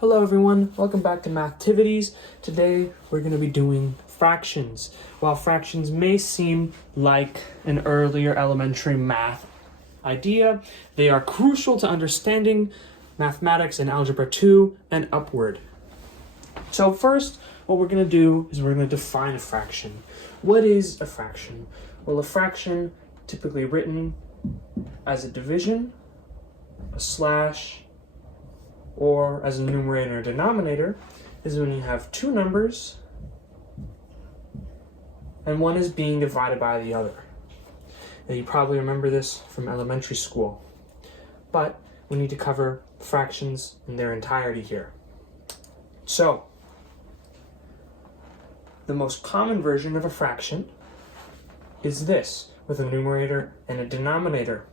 Hello everyone, welcome back to Mathtivities. Today we're going to be doing fractions. While fractions may seem like an earlier elementary math idea, they are crucial to understanding mathematics in Algebra 2 and upward. So first, what we're going to do is we're going to define a fraction. What is a fraction? Well, a fraction, typically written as a division, a slash, or as a numerator or denominator, is when you have two numbers and one is being divided by the other. Now, you probably remember this from elementary school, but we need to cover fractions in their entirety here. So, the most common version of a fraction is this, with a numerator and a denominator.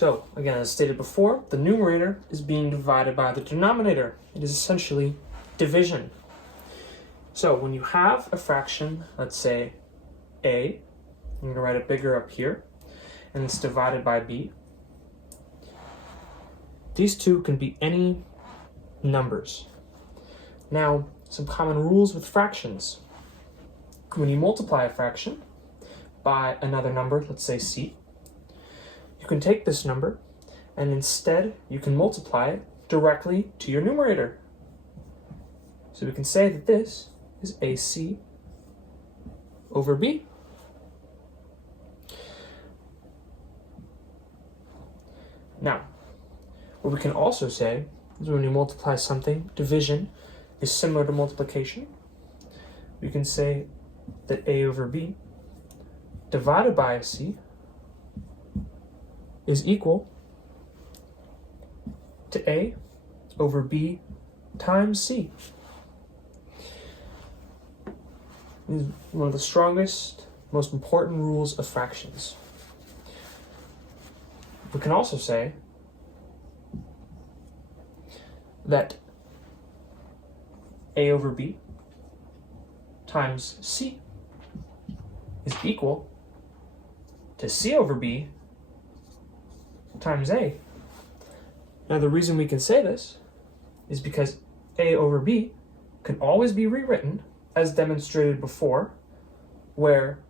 So, again, as stated before, the numerator is being divided by the denominator. It is essentially division. So, when you have a fraction, let's say a, I'm going to write it bigger up here, and it's divided by b, these two can be any numbers. Now, some common rules with fractions. When you multiply a fraction by another number, let's say c, you can take this number and instead you can multiply it directly to your numerator. So we can say that this is AC over B. Now, what we can also say is when you multiply something, division is similar to multiplication. We can say that A over B divided by a C is equal to A over B times C. This is one of the strongest, most important rules of fractions. We can also say that A over B times C is equal to C over B times A. Now, the reason we can say this is because A over B can always be rewritten as demonstrated before, where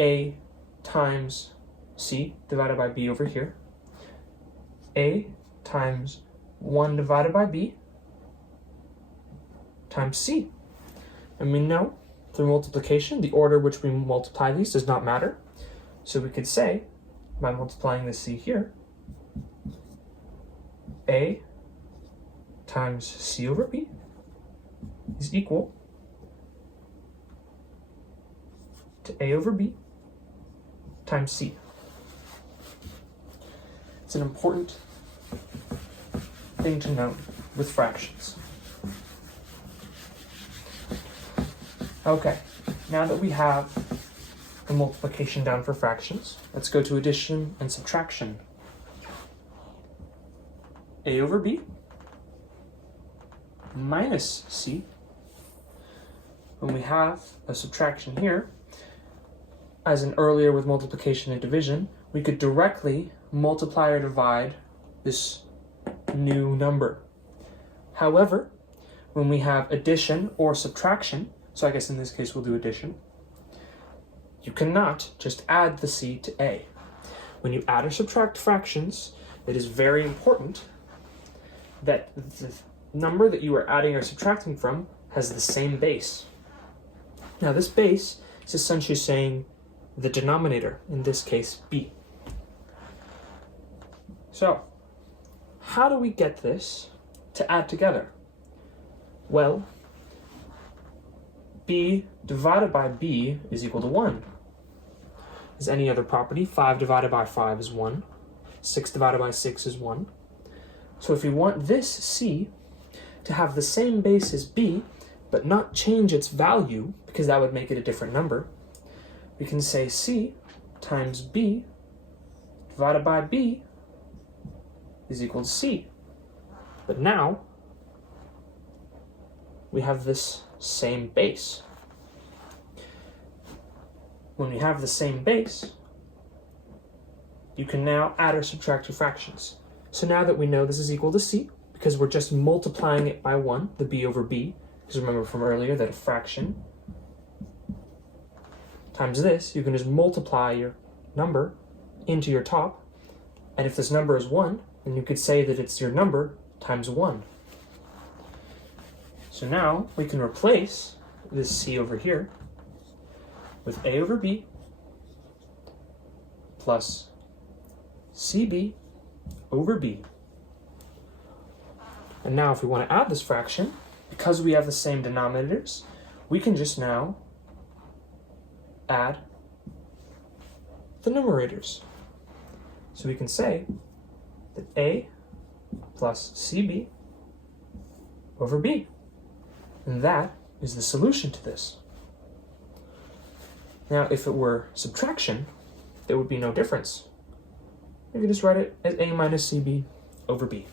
A times C divided by B over here, A times 1 divided by B times C. And we know through multiplication, the order which we multiply these does not matter. So we could say, by multiplying this C here, A times C over B is equal to A over B times C. It's an important thing to note with fractions. Okay, now that we have the multiplication down for fractions, let's go to addition and subtraction. A over B minus C. When we have a subtraction here, as in earlier with multiplication and division, we could directly multiply or divide this new number. However, when we have addition or subtraction, so I guess in this case we'll do addition, you cannot just add the C to A. When you add or subtract fractions, it is very important that the number that you are adding or subtracting from has the same base. Now, this base is essentially saying the denominator, in this case B. So, how do we get this to add together? Well, B divided by B is equal to 1. As any other property, 5 divided by 5 is 1. 6 divided by 6 is 1. So if we want this C to have the same base as B, but not change its value, because that would make it a different number, we can say C times B divided by B is equal to C. But now, we have this same base. When we have the same base, you can now add or subtract your fractions. So now that we know this is equal to c, because we're just multiplying it by 1, the b over b, because remember from earlier that a fraction times this, you can just multiply your number into your top, and if this number is 1, then you could say that it's your number times 1. So now we can replace this c over here with a over b plus cb over b. And now if we want to add this fraction, because we have the same denominators, we can just now add the numerators. So we can say that a plus cb over b. And that is the solution to this. Now, if it were subtraction, there would be no difference. You can just write it as a minus cb over b.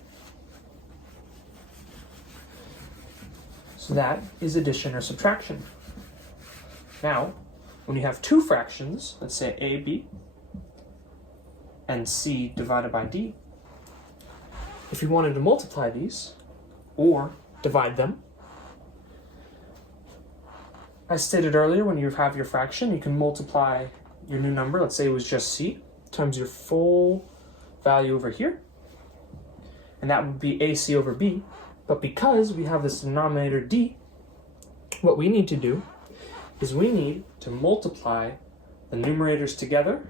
So that is addition or subtraction. Now, when you have two fractions, let's say ab and c divided by d, if you wanted to multiply these or divide them, as stated earlier, when you have your fraction, you can multiply your new number, let's say it was just c, times your full value over here, and that would be ac over b. But because we have this denominator d, what we need to do is we need to multiply the numerators together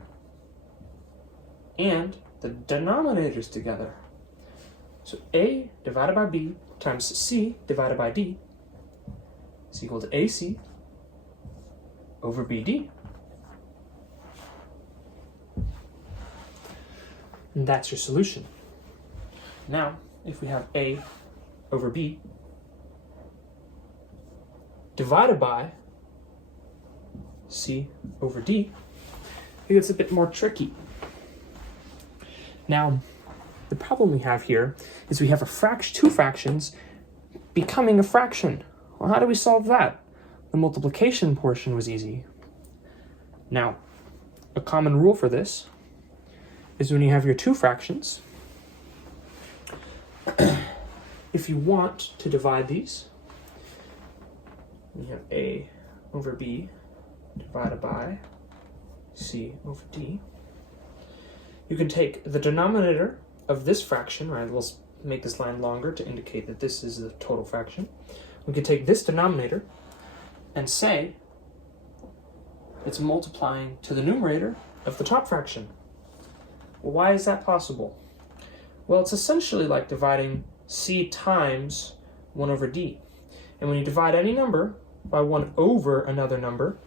and the denominators together. So a divided by b times c divided by d is equal to ac over bd. And that's your solution. Now, if we have a over b divided by c over d, it gets a bit more tricky. Now, the problem we have here is we have two fractions becoming a fraction. Well, how do we solve that? The multiplication portion was easy. Now, a common rule for this is when you have your two fractions, if you want to divide these, you have a over b divided by c over d. You can take the denominator of this fraction, right? We'll make this line longer to indicate that this is the total fraction. We can take this denominator and say it's multiplying to the numerator of the top fraction. Well, why is that possible? Well, it's essentially like dividing c times 1 over d. And when you divide any number by 1 over another number,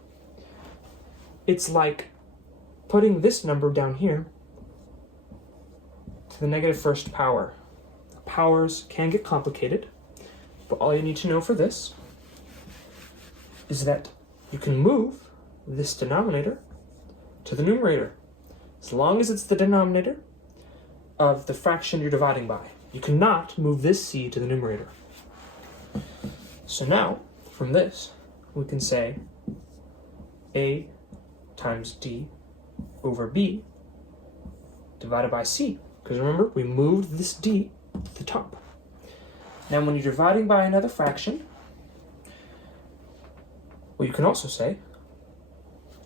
it's like putting this number down here to the negative first power. The powers can get complicated, but all you need to know for this is that you can move this denominator to the numerator, as long as it's the denominator of the fraction you're dividing by. You cannot move this c to the numerator. So now, from this, we can say a times d over b divided by c, because remember, we moved this d to the top. Now, when you're dividing by another fraction, what you can also say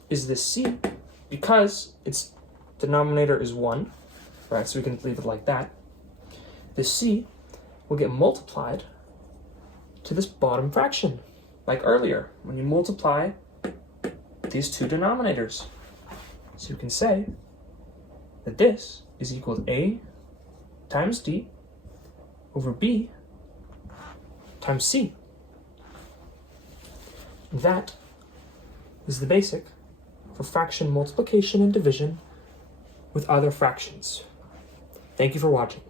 is this c, because its denominator is 1, right, so we can leave it like that, this c will get multiplied to this bottom fraction, like earlier, when you multiply these two denominators. So you can say that this is equal to a times d over b times c. That is the basic for fraction multiplication and division with other fractions. Thank you for watching.